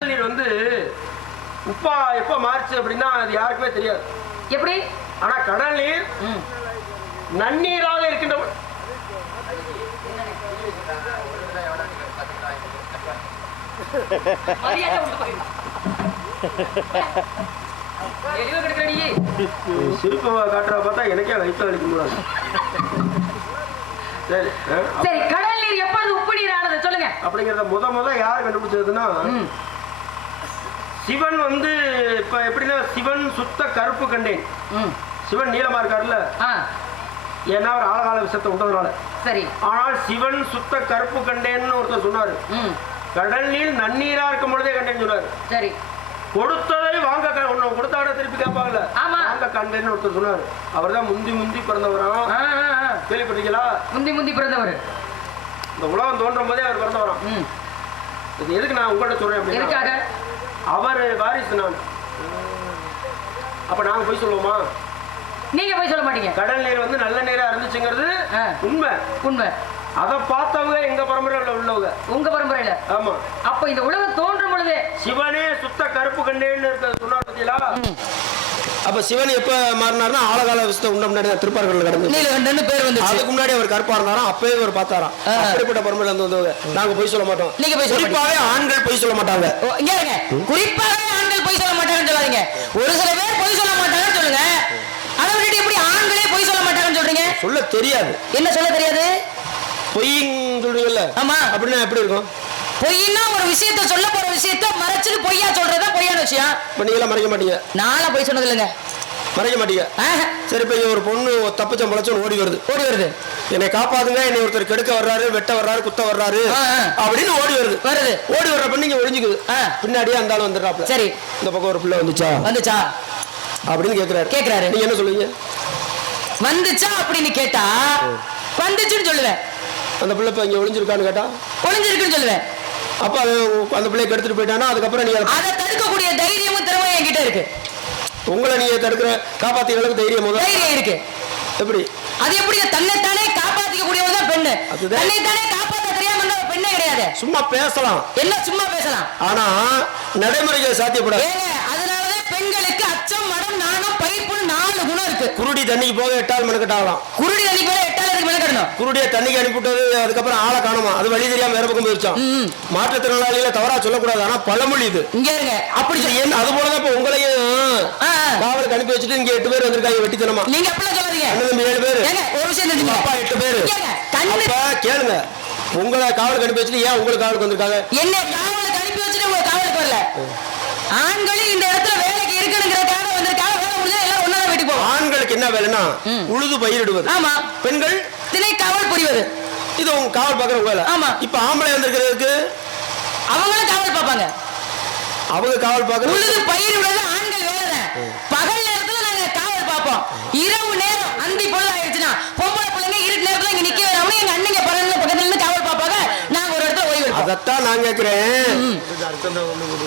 நீர் வந்து உப்பா எப்ப மாறுச்சு அப்படின்னா அது யாருக்குமே தெரியாது எப்படி ஆனா கடல் நீர். நன்னீராக இருக்கின்ற மரியாதை விட்டு போயிரு. தெளிவா கிடக்குற நீ. சிரிப்பு காட்டுற பார்த்தா எனக்கே வயிற்று அடிக்க சரி சரி கடல் நீர் எப்பொழுது உப்பு நீர் ஆனது சொல்லுங்க அப்படிங்கிறத முத முத யார் கண்டுபிடிச்சதுன்னா. சிவன் வந்து இப்ப எப்படின்னா சிவன் சுத்த கருப்பு கண்டேன். ம். சிவன் நீளமா இருக்காருல்ல? ஏன்னா அவர் ஆழகால விஷத்தை விட்டதுனால சரி. ஆனால் சிவன் சுத்த கருப்பு கண்டேன்னு ஒருத்தர் சொன்னாரு. ம். கடல் நீர் நன்னீரா இருக்கும் பொழுதே கண்டேன்னு சொன்னாரு. சரி. கொடுத்ததை வாங்க உன்னை கொடுத்தாட திருப்பி கேட்பாங்கல்ல. வாங்க கண்டேன்னு ஒருத்தர் சொன்னாரு. அவர் தான் முந்தி முந்தி பிறந்தவராம். கேள்விப்பட்டீங்களா முந்தி முந்தி பிறந்தவர். இந்த உலகம் தோன்றும் போதே அவர் பிறந்தவராம். ம். இது எதுக்கு நான் உங்கள்ட்ட சொல்றேன் அப்படின்னா அவர் வாரிசு நான். அப்ப நாங்க போய் சொல்லுவோமா? நீங்க போய் சொல்ல மாட்டீங்க. கடல் நீர் வந்து நல்ல நீரா இருந்துச்சுங்கிறது. உண்மை. உண்மை. அதை பார்த்தவங்க எங்க பரம்பரையில உள்ளவங்க. உங்க பரம்பரையில? ஆமா. அப்ப இந்த உலகம் தோன்றும் பொழுது சிவனே சுத்த கருப்பு கண்டேன்னு இருக்க சொன்னார் பத்தியா அப்ப சிவன் எப்ப மாறினார்னா ஆழகால விசத்தை உண்ட முன்னாடி திருப்பார்கள் கடந்து நீலகண்டன் பேர் வந்துச்சு. அதுக்கு முன்னாடி அவர் கருப்பா இருந்தாராம் அப்பவே அவர் பார்த்தாராம். அப்படிப்பட்ட பரம்பரையில இருந்து வந்தவங்க. நாங்க போய் சொல்ல மாட்டோம். நீங்க போய் குறிப்பாவே ஆண்கள் போய் சொல்ல மாட்டாங்க. குறிப்பாகவே ஆண்கள் பொய் சொல்ல மாட்டாங்கன்னு சொல்லாதீங்க. ஒரு சில பேர் பொய் சொல்ல மாட்டாங்கன்னு சொல்லுங்க. அதை விட்டுட்டு எப்படி ஆண்களே பொய் சொல்ல மாட்டாங்கன்னு சொல்றீங்க? சொல்ல தெரியாது. என்ன சொல்ல தெரியாது? பொய்ன்னு சொல்றீங்கல்ல? ஆமா. அப்படின்னா எப்படி இருக்கும்? பொய்னா ஒரு விஷயத்த சொல்ல போற விஷயத்த மறைச்சிட்டு பொய்யா சொல்றதா பொய்யான விஷயம். இப்ப நீங்களாம் மறைக்க மாட்டீங்க. நாளா பொய் சொன்னது இல்லைங்க. மறைக்க மாட்டீங்க. சரி இப்ப ஒரு பொண்ணு தப்பிச்ச முளைச்சு ஓடி வருது. ஓடி வருது. என்னை காப்பாத்துங்க என்னை ஒருத்தர் கெடுக்க வர்றாரு வெட்ட வர்றாரு குத்த வர்றாரு. அப்படின்னு ஓடி வருது. வருது. ஓடி வர்ற பண்ணி இங்க ஒளிஞ்சுக்குது. ஆ. பின்னாடியே அந்த ஆள் வந்துடுறாப்ல சரி. இந்த பக்கம் ஒரு பிள்ளை வந்துச்சா? வந்துச்சா? அப்படின்னு கேக்குறாரு. கேக்குறாரு. நீங்க என்ன சொல்லுவீங்க? வந்துச்சா அப்படின்னு கேட்டா வந்துச்சுன்னு சொல்லுவேன். அந்த பிள்ளை இப்ப இங்க ஒளிஞ்சிருக்கான்னு கேட்டா? ஒளிஞ்சிருக்குன்னு சொல்லுவேன். அப்ப அந்த பிள்ளைய கெடுத்துட்டு போயிட்டானா? அதுக்கப்புறம் நீங்க அதை தடுக்கக்கூடிய தைரியமும் திறமையும் என்கிட்ட இருக்கு. உங்களை நீங்க தடுக்கிற காப்பாத்திய அளவுக்கு தைரியம் முதல் தைரியம் இருக்கு. எப்படி? அது எப்படி? தன்னைத்தானே காப்பாத்திக்க கூடியவங்க தான் பெண்ணு. தன்னைத்தானே காப்பாத்த தெரியாம இருந்தா பெண்ணே கிடையாது. சும்மா பேசலாம். என்ன சும்மா பேசலாம்? ஆனா நடைமுறைகள் சாத்தியப்படாது. அதனாலதான் பெண்களுக்கு அச்சம் மடம் நாணம் பயிர்ப்பு நாலு குணம் இருக்கு. குருடி தண்ணிக்கு போக எட்டால் மெனக்கட்டாகலாம் குருடி மேல எட்டாளருக்கு மெனக்கடணும் குருடியை தண்ணிக்கு அனுப்பிவிட்டது அதுக்கப்புறம் ஆளை காணுமா? அது வழி தெரியாம வேற பக்கம் தவறா சொல்லக்கூடாது ஆனா பழமொழி இது. இங்க இருங்க. அப்படி இது சொல்லி ஏன் அது போலதான் இப்ப உங்களையும் ஆ, ஆ. காவலுக்கு அனுப்பி வச்சுட்டு இங்க எட்டு பேர் வந்திருக்காங்க வெட்டித்தனமா. நீங்க அப்படிலாம் சொல்லாதீங்க? ஏழு பேரு. ஒரு விஷயம் தெரிஞ்சுங்க அப்பா எட்டு பேரு. அப்ப கேளுங்க. உங்களை காவலுக்கு அனுப்பி வச்சுட்டு ஏன் உங்களுக்கு காவலுக்கு வந்திருக்காங்க? என்ன காவலுக்கு அனுப்பி வச்சுட்டு உங்க காவலுக்கு வரல. ஆண்களும் இந்த இடத்துல வேலைக்கு இருக்கணுங்கிறதுக்காக ஆண்களுக்கு என்ன வேலைன்னா. உழுது பயிரிடுவது. ஆமா. பெண்கள் திணை காவல் புரிவது. இது உங்க காவல் பாக்குற வேலை. ஆமா. இப்ப ஆம்பளை வந்திருக்கிறதுக்கு அவங்களும் காவல் பார்ப்பாங்க. அவங்க காவல் பாக்குறது உழுது பயிர் விடுறது ஆண்கள் வேலை பகல் நேரத்துல நாங்க காவல் பார்ப்போம். இரவு நேரம் அந்தி பொழுது ஆயிடுச்சுன்னா பொம்பளை பிள்ளைங்க இருட்டு நேரத்துல இங்க நிக்க வேணாம்னு எங்க அண்ணங்க பகல்ல பக்கத்துல இருந்து காவல் பார்ப்பாங்க நாங்க ஒரு இடத்துல ஓய்வு எடுப்போம் அதத்தான் நான் கேக்குறேன்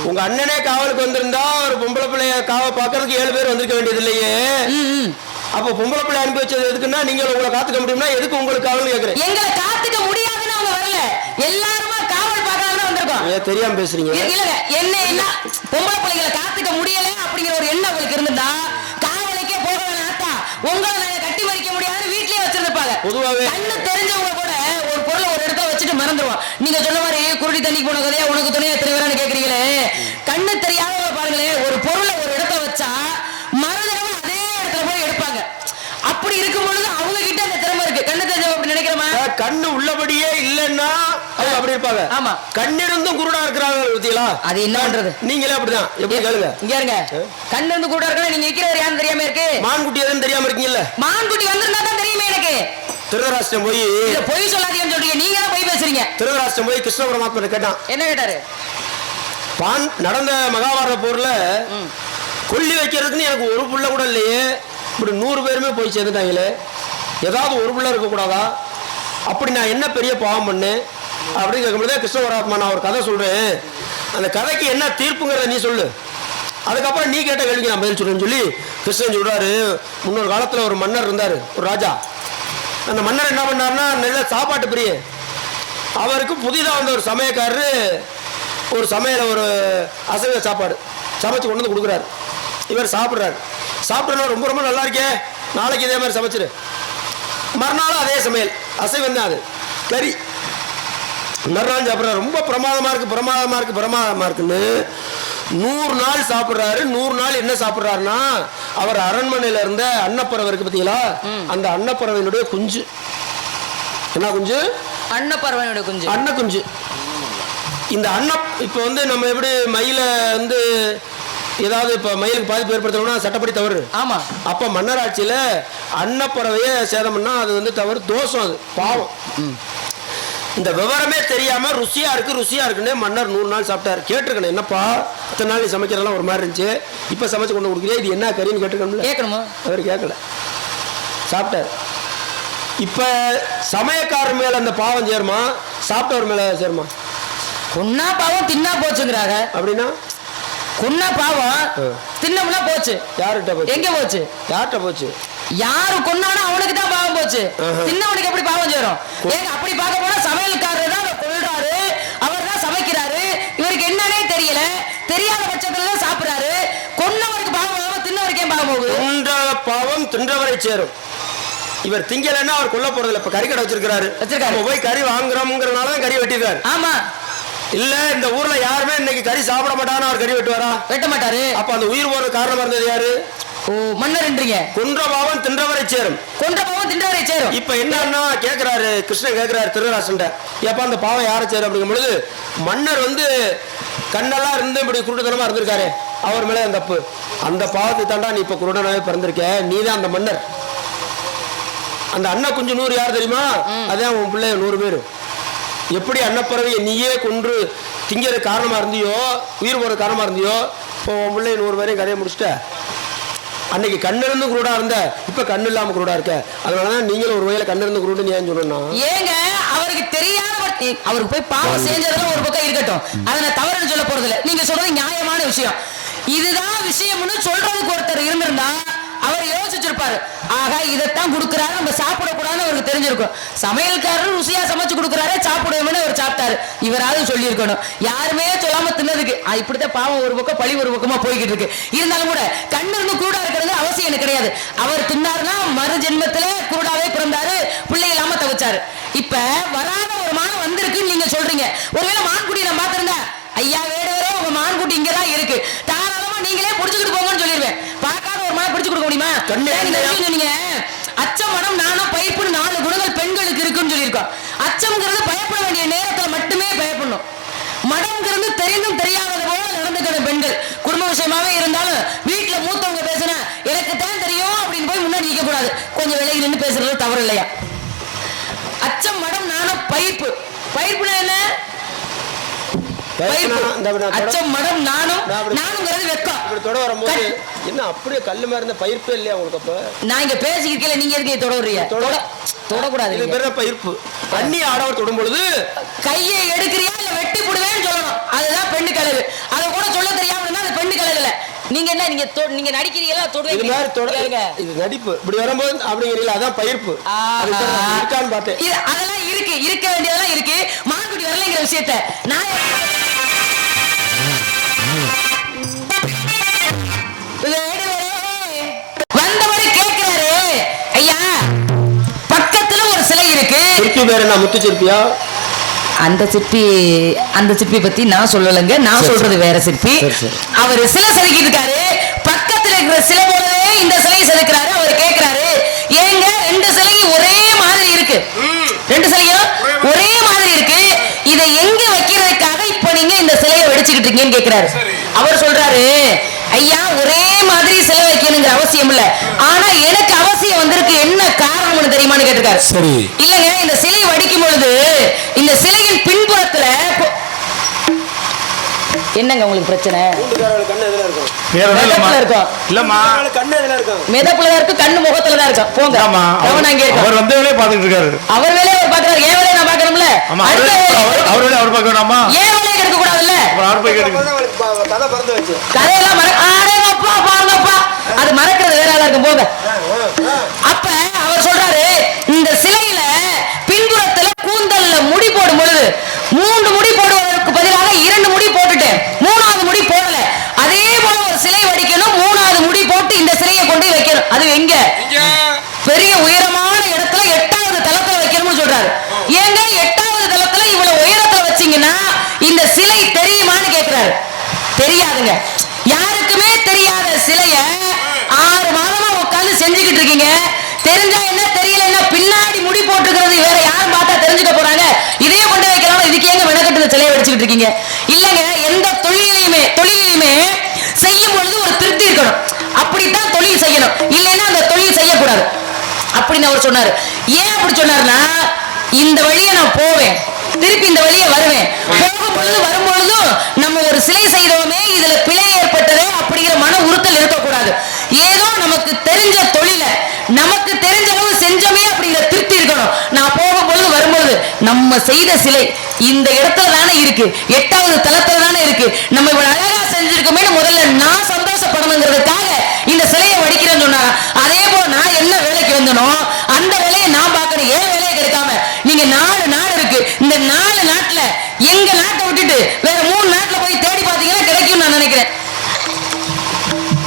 உங்க அண்ணனே காவலுக்கு வந்திருந்தா ஒரு பொம்பளை பிள்ளைய காவல் பாக்குறதுக்கு ஏழு பேர் வந்திருக்க வேண்டியது இல்லையே. அப்ப பொம்பளை பிள்ளை அனுப்பி வச்சது எதுக்குன்னா நீங்க உங்களை காத்துக்க முடியும்னா எதுக்கு உங்களுக்கு காவல் கேக்குறேன் எங்களை காத்துக்க முடியாதுன்னு அவங்க வரல. எல்லாருமா காவல் பார்க்கறாங்க வந்திருக்கோம். தெரியாம பேசுறீங்க? இல்ல- என்ன என்ன பொம்பளை பிள்ளைகளை காத்துக்க முடியல அப்படிங்கிற ஒரு எண்ணம் உங்களுக்கு இருந்திருந்தா காவலுக்கே போக வேணாம் உங்களை நாங்க கட்டி மறிக்க முடியாதுன்னு வீட்லயே வச்சிருப்பாங்க பொதுவாவே கண்ணு தெரிஞ்சவங்க கூட ஒரு பொருளை ஒரு மறந்துடுவோம் நீங்க சொன்ன மாதிரி குருடி தண்ணிக்கு போன கதையா உனக்கு துணையா எத்தனை பேரான்னு கேக்குறீங்களே? கண்ணு தெரியாதவங்க பாருங்களேன் ஒரு பொருளை ஒரு இடத்துல வச்சா மறுதடவை அதே இடத்துல போய் எடுப்பாங்க. அப்படி இருக்கும் பொழுது அவங்க கிட்ட அந்த திறமை இருக்கு. கண்ணு தெரிஞ்சவங்க அப்படி நினைக்கிறோமா? கண்ணு உள்ளபடியே இல்லைன்னா அவங்க அப்படி இருப்பாங்க. ஆமா. கண்ணிருந்தும் குருடா இருக்கிறாங்க பத்தியலா அது என்ன பண்றது? நீங்களே அப்படிதான். எப்படி கேளுங்க. இங்க இருங்க. கண்ணு இருந்து கூட இருக்கணும் நீங்க நிக்கிறவர் யாருன்னு தெரியாம இருக்கு? மான்குட்டி எதுன்னு தெரியாம இருக்கீங்கல்ல? மான்குட்டி வந்திருந்தா தான் தெரியுமே எனக்கு. திருதராஷ்டிரம் போய் பொய் சொல்லாதீங்கன்னு சொல்றீங்க. நீங்க பொய் பேசுறீங்க. திருதராஷ்டிரம் போய் கிருஷ்ண பரமாத்மா கேட்டான். என்ன கேட்டாரு? பான் நடந்த மகாபாரத போர்ல கொல்லி வைக்கிறதுக்குன்னு எனக்கு ஒரு புள்ள கூட இல்லையே. இப்படி நூறு பேருமே போய் சேர்ந்துட்டாங்களே. ஏதாவது ஒரு புள்ள இருக்கக்கூடாதா அப்படி நான் என்ன பெரிய பாவம் பண்ணேன்? அப்படின்னு கேட்கும்போது கிருஷ்ண பரமாத்மா நான் ஒரு கதை சொல்றேன். அந்த கதைக்கு என்ன தீர்ப்புங்கிறத நீ சொல்லு. அதுக்கப்புறம் நீ கேட்ட கேள்விக்கு நான் பதில் சொல்றேன்னு சொல்லி கிருஷ்ணன் சொல்றாரு. முன்னொரு காலத்துல ஒரு மன்னர் இருந்தார் ஒரு ராஜா. அந்த மன்னர் என்ன பண்ணாருன்னா நல்ல சாப்பாட்டு பிரிய. அவருக்கு புதிதாக வந்த ஒரு சமயக்காரரு ஒரு சமையல ஒரு அசைவ சாப்பாடு சமைச்சு கொண்டு வந்து கொடுக்குறாரு. இவர் சாப்பிட்றாரு. சாப்பிட்றனா ரொம்ப ரொம்ப நல்லா இருக்கே. நாளைக்கு இதே மாதிரி சமைச்சிரு. மறுநாள் அதே சமையல். அசைவம் தான் அது. கறி. மறுநாள் சாப்பிட்றாரு. ரொம்ப பிரமாதமாக இருக்குது பிரமாதமாக இருக்குது பிரமாதமாக இருக்குன்னு நூறு நாள் சாப்பிட்றாரு நூறு நாள் என்ன சாப்பிட்றாருன்னா அவர் அரண்மனையில இருந்த அன்னப்பறவை இருக்கு பார்த்தீங்களா அந்த அன்னப்பறவையினுடைய குஞ்சு. என்ன குஞ்சு? அன்னப்பறவையோட குஞ்சு. அன்ன குஞ்சு இந்த அன்ன இப்போ வந்து நம்ம எப்படி மயிலை வந்து ஏதாவது இப்போ மயிலுக்கு பாதிப்பு ஏற்படுத்தணும்னா சட்டப்படி தவறு. ஆமா. அப்போ மன்னராட்சியில் அன்னப்பறவையை சேதம் பண்ணா அது வந்து தவறு தோஷம் அது பாவம். இந்த விவரமே தெரியாம ருசியா இருக்கு ருசியா இருக்குன்னு மன்னர் நூறு நாள் சாப்பிட்டாரு. கேட்டிருக்கணும் என்னப்பா? இத்தனை நாள் சமைக்கிறதெல்லாம் ஒரு மாதிரி இருந்துச்சு. இப்போ சமைச்சு கொண்டு கொடுக்குறியா? இது என்ன கறின்னு கேட்டிருக்கணும்ல கேட்கணுமா? அவர் கேட்கல. சாப்பிட்டார். இப்ப சமயக்காரர் மேல அந்த பாவம் சேருமா? சாப்பிட்டவர் மேல சேருமா? கொன்னா பாவம் தின்னா போச்சுங்கிறாங்க. அப்படின்னா? கொன்னா பாவம் ஆ. தின்னமுன்னா போச்சு. யார்கிட்ட போச்சு? எங்க போச்சு? யார்கிட்ட போச்சு? யாரு கொன்னானோ அவனுக்கு தான் பாவம் போச்சு. ஆஹா. தின்னவனுக்கு எப்படி பாவம் சேரும்? ஏங்க அப்படி பார்க்க போனா சமையல்காரர் தான் கொள்றாரு அவர் தான் சமைக்கிறாரு. இவருக்கு என்னன்னே தெரியல. தெரியாத பட்சத்துல தான் சாப்பிடுறாரு. கொன்னவருக்கு பாவம் தின்னவருக்கு ஏன் பாவம் போகுது? தின்ற பாவம் தின்றவரை சேரும். இவர் திங்கலைன்னா அவர் கொல்ல போறதில்ல இப்ப கறி கடை வச்சிருக்காரு. வச்சிருக்காரு. போய் கறி வாங்குறோம்ங்கிறனால தான் கறி வெட்டிருக்காரு ஆமா. இல்ல இந்த ஊர்ல யாருமே இன்னைக்கு கறி சாப்பிட மாட்டான்னு அவர் கறி வெட்டுவாரா? வெட்ட மாட்டாரு. அப்ப அந்த உயிர் போறது காரணமா இருந்தது யாரு? ஓ மன்னர்ன்றீங்க கொன்ற பாவம் தின்றவரை சேரும். கொன்ற பாவம் தின்றவரை சேரும். இப்ப என்னன்னா கேக்குறாரு கிருஷ்ணன் கேக்குறாரு திருராசன் ஏப்பா அந்த பாவம் யாரை சேரும் அப்படிங்கும் பொழுது மன்னர் வந்து கண்ணெல்லாம் இருந்து இப்படி குருடத்தனமா இருந்திருக்காரு. அவர் மேல அந்த தப்பு அந்த பாவத்தை தாண்டா நீ இப்ப குருடனாவே பிறந்திருக்க. நீ தான் அந்த மன்னர். அந்த அண்ணா குஞ்சு நூறு யார் தெரியுமா? அதான் உன் பிள்ளை நூறு பேர். எப்படி அன்னப்பறவையை நீயே கொன்று திங்கிற காரணமா இருந்தியோ உயிர் போற காரணமா இருந்தியோ இப்போ உன் பிள்ளை நூறு பேரையும் கதையை முடிச்சிட்ட. அன்னைக்கு கண்ணு இருந்து குருடா இருந்த இப்ப கண்ணு இல்லாம குருடா இருக்க. அதனாலதான் நீங்களும் ஒரு வகையில கண்ணு இருந்து குருடுன்னு ஏன் சொல்லணும் ஏங்க அவருக்கு தெரியாத அவருக்கு போய் பாவம் செஞ்சதெல்லாம் ஒரு பக்கம் இருக்கட்டும். அதை நான் தவறுன்னு சொல்ல போறது இல்ல நீங்க சொல்றது நியாயமான விஷயம். இதுதான் விஷயம்னு சொல்றதுக்கு ஒருத்தர் இருந்திருந்தா அவர் யோசிச்சிருப்பாரு ஆக இதைத்தான் கொடுக்குறாரு. நம்ம சாப்பிடக்கூடாதுன்னு அவருக்கு தெரிஞ்சிருக்கும். சமையல்காரர் ருசியா சமைச்சு கொடுக்குறாரு சாப்பிடுவோம்னு அவர் சாப்பிட்டாரு. இவராவது சொல்லியிருக்கணும். யாருமே சொல்லாம தின்னதுக்கு இப்படித்தான் பாவம் ஒரு பக்கம் பழி ஒரு பக்கமா போய்கிட்டு இருக்கு. இருந்தாலும் கூட கண்ணு இருந்து குருடா இருக்கிறது அவசியம் எனக்கு கிடையாது. அவர் தின்னாருன்னா மறு ஜென்மத்துல குருடாவே பிறந்தாரு. பிள்ளை இல்லாம தவிச்சாரு. இப்ப வராத ஒரு மானம் வந்திருக்குன்னு நீங்க சொல்றீங்க. ஒருவேளை மான்குடி நான் பாத்திருந்தேன் ஐயா வேடவரே உங்க மான்குட்டி இங்கதான் இருக்கு. தாராளமா நீங்களே புடிச்சுக்கிட்டு போங்கன்னு சொல்லிடுவேன் பார்க்காத ஒரு மாதிரி பிடிச்சு முடியுமா? சொன்னீங்க? அச்சம் மனம் நாணம் பைப்புன்னு நாலு குணங்கள் பெண்களுக்கு இருக்குன்னு சொல்லியிருக்கோம். அச்சம்ங்கிறது பயப்பட வேண்டிய நேரத்துல மட்டுமே பயப்படணும். மடம்ங்கிறது தெரிந்தும் தெரியாதது போல நடந்துக்கணும் பெண்கள். குடும்ப விஷயமாவே இருந்தாலும் வீட்டுல மூத்தவங்க பேசுனா எனக்கு தான் தெரியும் அப்படின்னு போய் முன்னாடி நிக்க கூடாது கொஞ்சம் விலகி நின்று பேசுறது தவறு இல்லையா? அச்சம் மடம் நாணம் பைப்பு. பைப்புனா என்ன பைப்பு இந்த அப்படி நான் தொட- அச்சம் மடம் நாணம். நான் அப்படி- நாணுங்கிறது வெக்கம் இப்படி தொட வரும்போது என்ன அப்படியே கல்லு மாதிரி இருந்த பயிர்ப்பே இல்லையா உங்களுக்கு அப்ப? நான் இங்க பேசிக்கிறேன் நீங்க எதுக்கு தொட விடுறீங்க தொட- தொட தொடக்கூடாது இது. பேர் பயிர்ப்பு. அந்நிய ஆடவர் தொடும் பொழுது கையை எடுக்கிறியா இல்ல வெட்டி போடுவேன்னு சொல்லணும். அதுதான் பெண்ணு கலவு அதை கூட சொல்ல தெரியாம இருந்தா அது பெண்ணு கலவுல நீங்க என்ன நீங்க நீங்க நடிக்கிறீங்களா? இது தொடுவீங்க மாதிரி தொட கேளுங்க. இது நடிப்பு. இப்படி வரும்போது அப்படிங்கிறீங்களா? அதான் பயிர்ப்பு. இருக்கான்னு பார்த்தேன். இது- அதெல்லாம் இருக்கு. இருக்க வேண்டியதெல்லாம் இருக்கு. மான்குட்டி வரலைங்கிற விஷயத்த. நான் சிற்பி பேர் என்ன முத்து சிற்பியா? அந்த சிற்பி அந்த சிற்பி பத்தி நான் சொல்லலைங்க. நான் சொல்றது வேற சிற்பி. அவர் சிலை செதுக்கிட்டு இருக்காரு. பக்கத்துல இருக்கிற சிலை போலவே இந்த சிலையை செதுக்கிறாரு. அவர் கேக்குறாரு ஏங்க ரெண்டு சிலையும் ஒரே மாதிரி இருக்கு. ரெண்டு சிலையும் ஒரே மாதிரி. இருக்கு. இதை எங்க வைக்கிறதுக்காக இப்ப நீங்க இந்த சிலையை வெடிச்சுக்கிட்டு இருக்கீங்கன்னு கேக்குறாரு. அவர் சொல்றாரு ஐயா ஒரே மாதிரி சிலை வைக்கணுங்கிற அவசியம் இல்ல. ஆனா எனக்கு அவசியம் வந்திருக்கு என்ன காரணம்னு தெரியுமான்னு கேட்டிருக்காரு. சரி. இல்லங்க இந்த சிலை வடிக்கும் பொழுது இந்த சிலையின் பின்புறத்துல என்னங்க உங்களுக்கு பிரச்சனை? மெதப்புல கண்ணு எதுல இருக்கும்? மிதப்புல தான் இருக்கு கண்ணு முகத்துல தான் இருக்கும். போங்க. அவர் வந்த வேலையை பாத்துட்டு இருக்காரு. அவர் வேலையை அவர் பாக்குறாரு என் வேலையை நான் பாக்கணும்ல ஆமா அவர் அடுத்த வேலையை- அவர் அவர் வேலையை அவர் பார்க்க வேணாமா என் வேலையை கெடுக்க கூடாதுல்ல அவர் போய் கதையெல்லாம் மற அடேங்கப்பா பாருங்கப்பா. அது மறக்கிறது வேற ஆளா இருக்கும். போங்க. அப்ப அவர் சொல்றாரு இந்த சிலையில பின்புறத்துல கூந்தல்ல முடி போடும் பொழுது மூன்று முடி போடுவதற்கு பதிலாக இரண்டு முடி போட்டுட்டேன். மூணாவது முடி போடல. அதே போல ஒரு சிலை வடிக்கணும் மூணாவது முடி போட்டு இந்த சிலையை கொண்டு வைக்கணும். அது எங்க? பெரிய உயரமான இடத்துல எட்டாவது தளத்துல வைக்கணும்னு சொல்றாரு. ஏங்க எட்டாவது தளத்துல இவ்வளவு உயரத்துல வச்சீங்கன்னா இந்த சிலை தெரியுமான்னு கேட்கிறாரு தெரியாதுங்க. யாருக்குமே தெரியாத சிலைய ஆறு மாதமா உட்காந்து செஞ்சுக்கிட்டு இருக்கீங்க. தெரிஞ்சா என்ன தெரியல என்ன பின்னாடி முடி போட்டுக்கிறது வேற யாரும் பார்த்தா தெரிஞ்சுக்க போறாங்க. இதையே கொண்டு வைக்கலாம் இதுக்கு ஏங்க மெனக்கட்டு சிலையை வச்சுக்கிட்டு இருக்கீங்க. இல்லங்க எந்த தொழிலையுமே தொழிலையுமே செய்யும் பொழுது ஒரு திருப்தி இருக்கணும். அப்படித்தான் தொழில் செய்யணும். இல்லைன்னா அந்த தொழில் செய்யக்கூடாது. அப்படின்னு அவர் சொன்னாரு. ஏன் அப்படி சொன்னாருன்னா இந்த வழியை நான் போவேன். திருப்பி இந்த வழியை வருவேன். போகும் பொழுது வரும் பொழுதும் நம்ம ஒரு சிலை செய்தோமே இதுல பிழை ஏற்பட்டதே அப்படிங்கிற மன உறுத்தல் இருக்கக்கூடாது. ஏதோ நமக்கு தெரிஞ்ச தொழில நமக்கு தெரிஞ்ச அளவு செஞ்சோமே அப்படிங்கிற திருப்தி இருக்கணும். நான் போகும்பொழுது வரும்பொழுது நம்ம செய்த சிலை இந்த இடத்துல தானே இருக்கு. எட்டாவது தளத்துல தானே இருக்கு. நம்ம இவ்வளவு அழகா செஞ்சிருக்கோமே முதல்ல நான் சந்தோஷப்படணுங்கிறதுக்காக இந்த சிலையை வடிக்கிறேன்னு சொன்னாராம் அதே போல நான் என்ன வேலைக்கு வந்தனோ அந்த வேலையை நான் பார்க்கணும். ஏன் வேலையை கிடைக்காம? நீங்க நாலு நாடு இருக்கு. இந்த நாலு நாட்டுல எங்க நாட்டை விட்டுட்டு வேற மூணு நாட்டுல போய் தேடி பார்த்தீங்கன்னா கிடைக்கும் நான் நினைக்கிறேன்.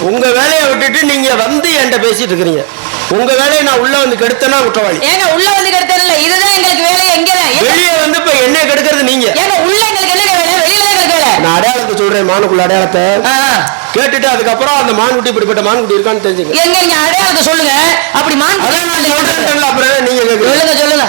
உங்க வேலையை விட்டுட்டு நீங்க வந்து என்கிட்ட பேசிட்டு இருக்கிறீங்க. உங்க வேலையை நான் உள்ள வந்து கெடுத்தனா குற்றவாளி. ஏங்க உள்ள வந்து கிடைத்ததில்ல இதுதான் எங்களுக்கு வேலை ஏங்க- வெளியே வந்து இப்ப என்ன கெடுக்கிறது நீங்க. ஏங்க உள்ள எங்களுக்கு என்ன வேலை? வெளியில எங்களுக்கு வேலை. நான் அடையாளத்தை சொல்றேன் மானுக்குள்ள அடையாளத்தை. கேட்டுட்டு அதுக்கப்புறம் அந்த மான்குட்டி இப்படிப்பட்ட மான்குட்டி இருக்கான்னு தெரிஞ்சுங்க. எங்க நீங்க அடையாளத்தை சொல்லுங்க. அப்படி மான் அப்புறம் நீங்க சொல்லுங்க.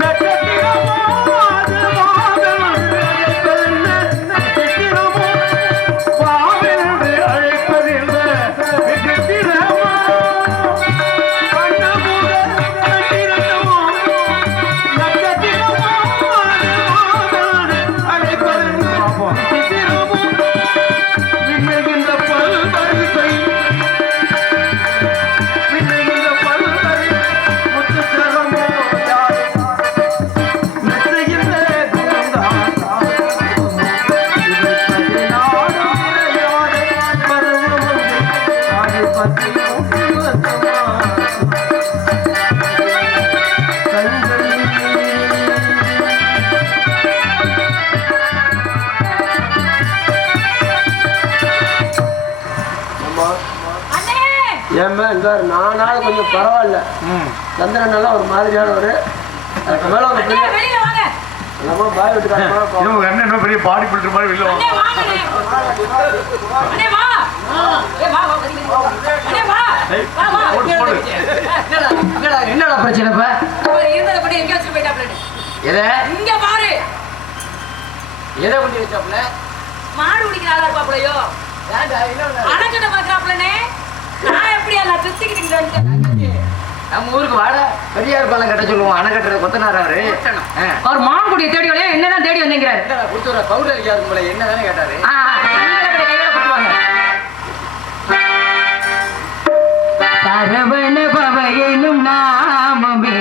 ನಟ ஏம்மா இந்த நானாவது கொஞ்சம் பரவாயில்ல. சந்திரன் எல்லாம் ஒரு மாதிரியான ஒரு அதுக்கு மேல ஒரு பெரிய நம்ம பாய் விட்டுக்காரமா இவங்க என்ன இன்னும் பெரிய பாடி பில்டர் மாதிரி வெளில வாங்க. அண்ணே வா. ஏ வா வா அண்ணே வா. வா வா. போடு, போடு. என்னடா பிரச்சனை எதை? இங்க பாரு. எதை கொண்டு வச்சாப்ல மாடு குடிக்கிற ஆளா இருப்பாப்லையோ ஏன்டா என்ன அணைக்கட்ட பாக்குறாப்லனே நான் எப்படி எல்லாம் சுத்திக்கிட்டு வந்துட்டேன்? நம்ம ஊருக்கு வாட. பெரியார் பாலம் கட்ட சொல்லுவோம். அணை கட்டுறது கொத்தனார். அவரு மான்குடியை தேடி வரலையா? என்னதான் தேடி வந்தீங்கிறாரு? கொடுத்துற பவுடர் அடிக்காது போல. என்ன தானே கேட்டாரு. சரவண பவ எனும் நாமமே.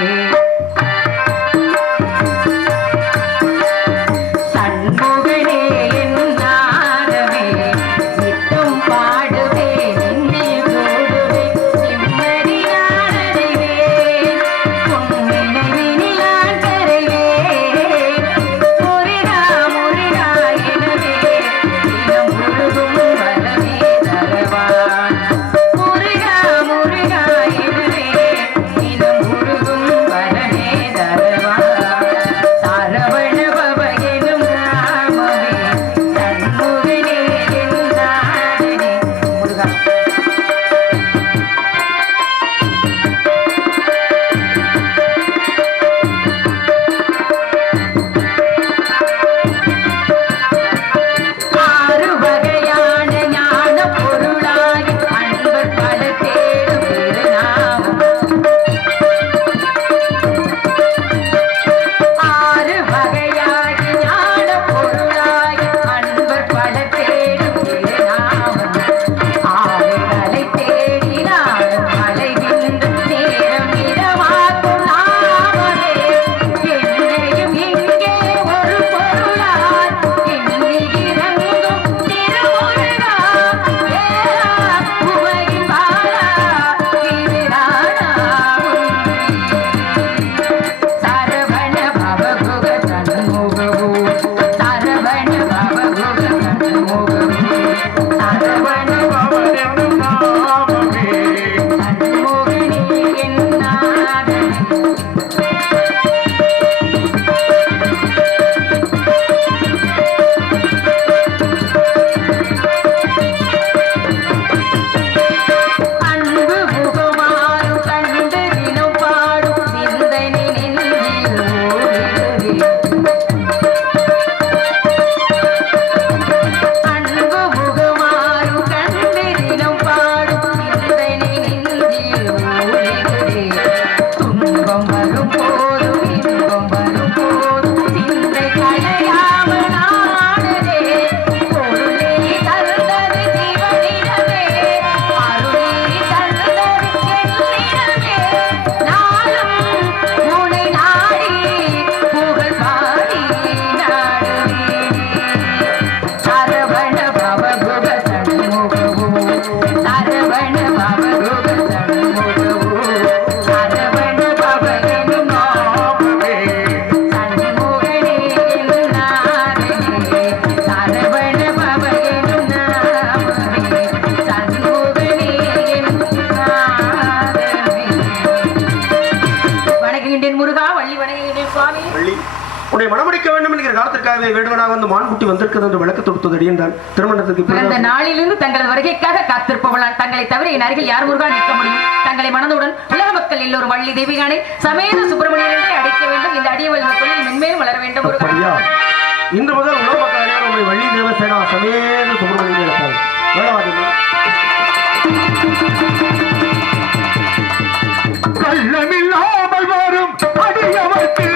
வந்திருக்கிறது என்று விளக்கு தொடுத்தது அடியேன் திருமணத்துக்கு பிறந்த நாளிலிருந்து தங்களது வருகைக்காக காத்திருப்பவளான் தங்களை தவிர என் அருகில் யார் முருகா நிற்க முடியும்? தங்களை மனதுடன் உலக மக்கள் எல்லோரும் வள்ளி தெய்வீகானை சமேத சுப்பிரமணியனை அடைக்க வேண்டும். இந்த அடியவள் தொழில் மென்மேலும் வளர வேண்டும். முருகா இன்று முதல் உலக மக்கள் அனைவரும் வள்ளி தேவசேனா சமேத வேளவாதி கள்ளமில்லாமல் வரும் அடியவர்க்கு